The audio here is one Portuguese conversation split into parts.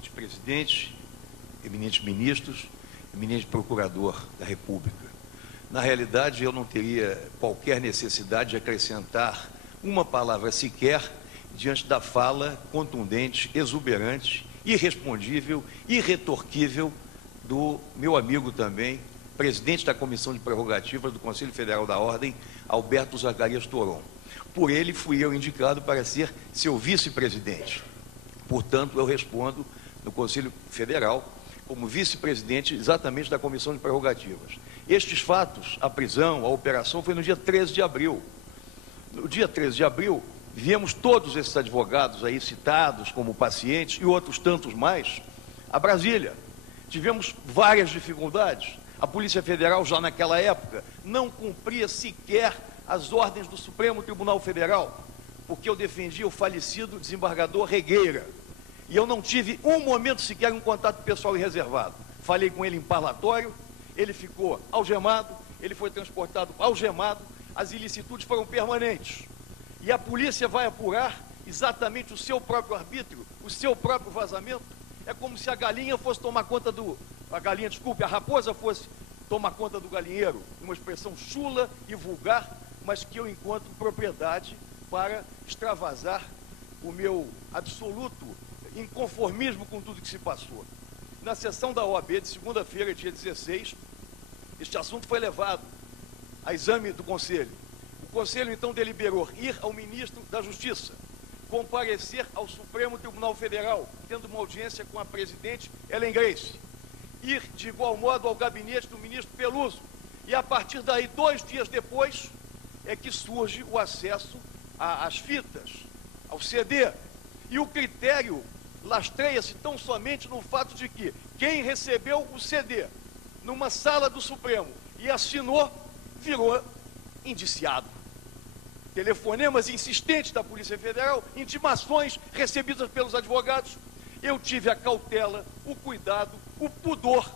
eminente presidente, eminentes ministros, eminente procurador da República. Na realidade, eu não teria qualquer necessidade de acrescentar uma palavra sequer diante da fala contundente, exuberante, irrespondível, irretorquível do meu amigo também, presidente da Comissão de Prerrogativas do Conselho Federal da Ordem, Alberto Zacarias Toron. Por ele fui eu indicado para ser seu vice-presidente. Portanto, eu respondo no Conselho Federal como vice-presidente exatamente da Comissão de Prerrogativas. Estes fatos, a prisão, a operação, foi no dia 13 de abril. No dia 13 de abril, viemos todos esses advogados aí citados como pacientes e outros tantos mais a Brasília. Tivemos várias dificuldades. A Polícia Federal, já naquela época, não cumpria sequer as ordens do Supremo Tribunal Federal, porque eu defendia o falecido desembargador Regueira. E eu não tive um momento sequer um contato pessoal e reservado. Falei com ele em parlatório, ele ficou algemado, ele foi transportado algemado, as ilicitudes foram permanentes. E a polícia vai apurar exatamente o seu próprio arbítrio, o seu próprio vazamento. É como se a galinha fosse tomar conta do... a raposa fosse tomar conta do galinheiro. Uma expressão chula e vulgar, mas que eu encontro propriedade para extravasar o meu absoluto inconformismo com tudo que se passou. Na sessão da OAB de segunda-feira, dia 16, este assunto foi levado a exame do Conselho. O Conselho, então, deliberou ir ao ministro da Justiça, comparecer ao Supremo Tribunal Federal, tendo uma audiência com a presidente Ellen Grace, ir de igual modo ao gabinete do ministro Peluso, e a partir daí, 2 dias depois, é que surge o acesso às fitas, ao CD. E o critério lastreia-se tão somente no fato de que quem recebeu o CD numa sala do Supremo e assinou, virou indiciado. Telefonemas insistentes da Polícia Federal, intimações recebidas pelos advogados. Eu tive a cautela, o cuidado, o pudor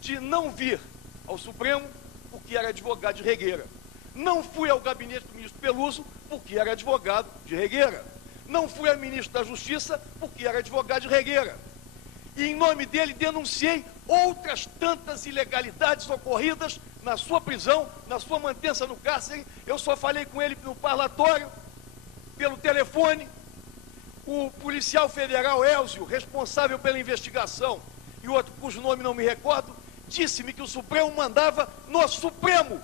de não vir ao Supremo porque era advogado de Regueira. Não fui ao gabinete do ministro Peluso porque era advogado de Regueira. Não fui ao ministro da Justiça porque era advogado de Regueira. E em nome dele denunciei outras tantas ilegalidades ocorridas na sua prisão, na sua mantença no cárcere. Eu só falei com ele no parlatório, pelo telefone. O policial federal Elzio, responsável pela investigação, e outro cujo nome não me recordo, disse-me que o Supremo mandava no Supremo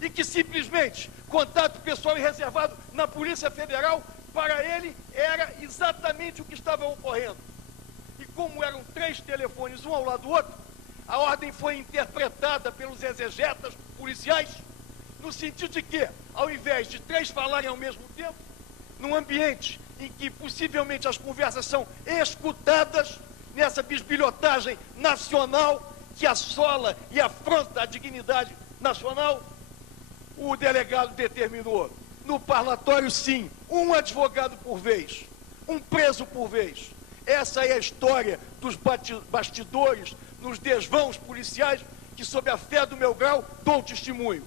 e que simplesmente contato pessoal e reservado na Polícia Federal, para ele, era exatamente o que estava ocorrendo. E como eram 3 telefones, um ao lado do outro, a ordem foi interpretada pelos exegetas policiais, no sentido de que, ao invés de 3 falarem ao mesmo tempo, num ambiente em que possivelmente as conversas são escutadas, nessa bisbilhotagem nacional que assola e afronta a dignidade nacional, o delegado determinou, no parlatório, sim, um advogado por vez, um preso por vez. Essa é a história dos bastidores, nos desvãos policiais, que, sob a fé do meu grau, dou testemunho.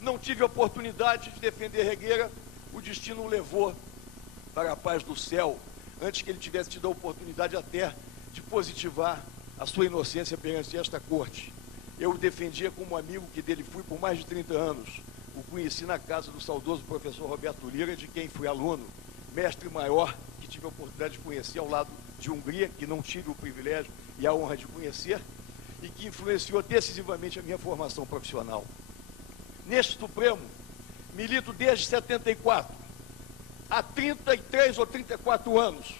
Não tive oportunidade de defender Regueira, o destino o levou para a paz do céu, antes que ele tivesse tido a oportunidade até de positivar a sua inocência perante esta corte. Eu o defendia como amigo que dele fui por mais de 30 anos. O conheci na casa do saudoso professor Roberto Lira, de quem fui aluno, mestre maior, que tive a oportunidade de conhecer ao lado de Hungria, que não tive o privilégio e a honra de conhecer, e que influenciou decisivamente a minha formação profissional. Neste Supremo, milito desde 74, há 33 ou 34 anos.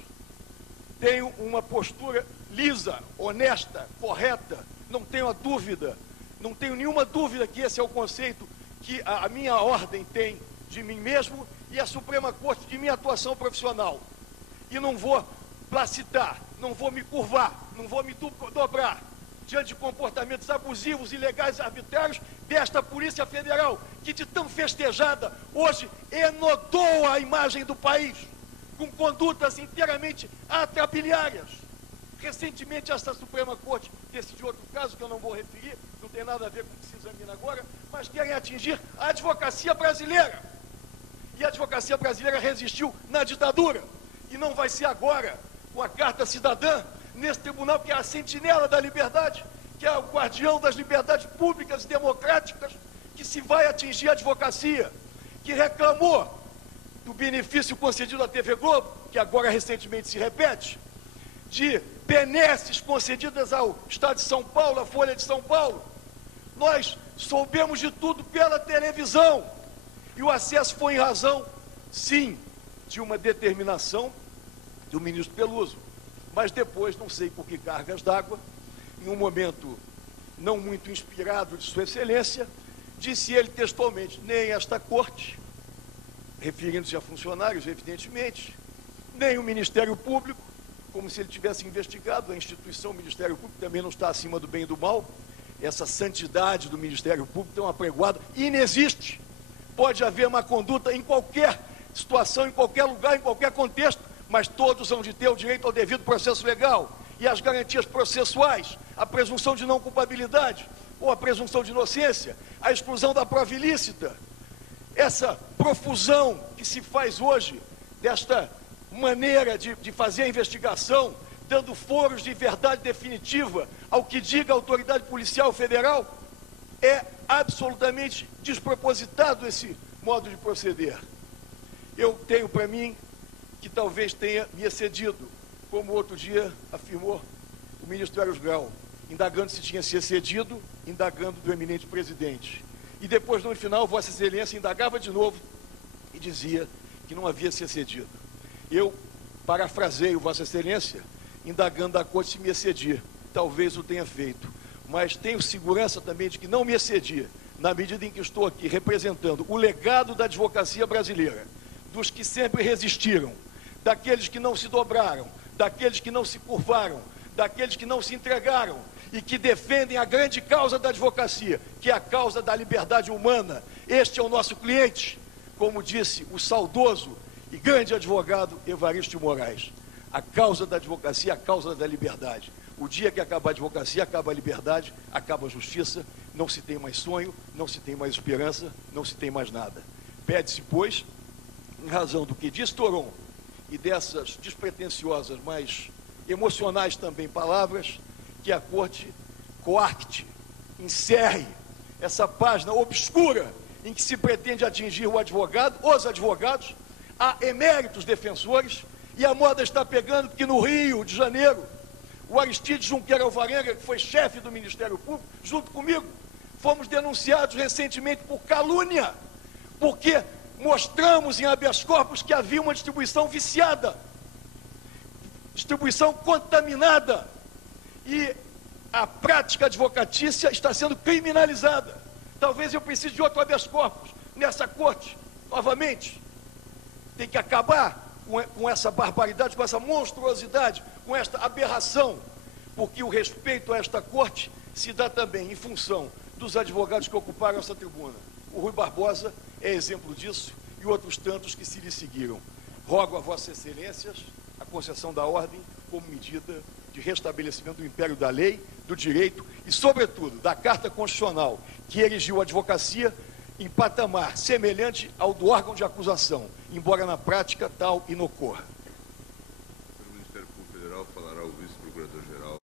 Tenho uma postura lisa, honesta, correta, não tenho a dúvida, não tenho nenhuma dúvida que esse é o conceito que a minha ordem tem de mim mesmo e a Suprema Corte de minha atuação profissional. E não vou placitar, não vou me curvar, não vou me dobrar diante de comportamentos abusivos, ilegais e arbitrários desta Polícia Federal, que de tão festejada hoje enodou a imagem do país, com condutas inteiramente atrabiliárias. Recentemente, esta Suprema Corte decidiu outro caso que eu não vou referir, não tem nada a ver com o que se examina agora, mas querem atingir a advocacia brasileira. E a advocacia brasileira resistiu na ditadura. E não vai ser agora, com a Carta Cidadã, nesse tribunal, que é a sentinela da liberdade, que é o guardião das liberdades públicas e democráticas, que se vai atingir a advocacia, que reclamou do benefício concedido à TV Globo, que agora recentemente se repete, de benesses concedidas ao Estado de São Paulo, à Folha de São Paulo. Nós soubemos de tudo pela televisão, e o acesso foi em razão, sim, de uma determinação do ministro Peluso, mas depois, não sei por que cargas d'água, em um momento não muito inspirado de Sua Excelência, disse ele textualmente: nem esta corte, referindo-se a funcionários, evidentemente, nem o Ministério Público, como se ele tivesse investigado, a instituição Ministério Público também não está acima do bem e do mal, essa santidade do Ministério Público tem uma pregoada, inexiste. Pode haver má conduta em qualquer situação, em qualquer lugar, em qualquer contexto, mas todos hão de ter o direito ao devido processo legal e as garantias processuais, a presunção de não culpabilidade ou a presunção de inocência, a exclusão da prova ilícita. Essa profusão que se faz hoje, desta maneira de fazer a investigação, dando foros de verdade definitiva ao que diga a autoridade policial federal, é absolutamente despropositado esse modo de proceder. Eu tenho para mim que talvez tenha me excedido, como outro dia afirmou o ministro Eros Grau, indagando se tinha se excedido, indagando do eminente presidente. E depois, no final, Vossa Excelência indagava de novo e dizia que não havia se excedido. Eu parafraseio Vossa Excelência, indagando da corte se me excedir. Talvez o tenha feito, mas tenho segurança também de que não me excedi, na medida em que estou aqui representando o legado da advocacia brasileira, dos que sempre resistiram, daqueles que não se dobraram, daqueles que não se curvaram, daqueles que não se entregaram e que defendem a grande causa da advocacia, que é a causa da liberdade humana. Este é o nosso cliente, como disse o saudoso e grande advogado Evaristo de Moraes. A causa da advocacia é a causa da liberdade. O dia que acaba a advocacia, acaba a liberdade, acaba a justiça, não se tem mais sonho, não se tem mais esperança, não se tem mais nada. Pede-se, pois, em razão do que diz Toron e dessas despretensiosas, mas emocionais também palavras, que a Corte coacte, encerre essa página obscura em que se pretende atingir o advogado, os advogados, a eméritos defensores, e a moda está pegando, porque no Rio de Janeiro, o Aristides Junqueira Alvarenga, que foi chefe do Ministério Público, junto comigo, fomos denunciados recentemente por calúnia, porque mostramos em habeas corpus que havia uma distribuição viciada, distribuição contaminada, e a prática advocatícia está sendo criminalizada. Talvez eu precise de outro habeas corpus nessa corte, novamente. Tem que acabar com essa barbaridade, com essa monstruosidade, com esta aberração, porque o respeito a esta corte se dá também em função dos advogados que ocuparam essa tribuna. O Rui Barbosa é exemplo disso e outros tantos que se lhe seguiram. Rogo a Vossas Excelências a concessão da ordem como medida de restabelecimento do império da lei, do direito e, sobretudo, da Carta Constitucional, que erigiu a advocacia em patamar semelhante ao do órgão de acusação, embora na prática tal inocorra.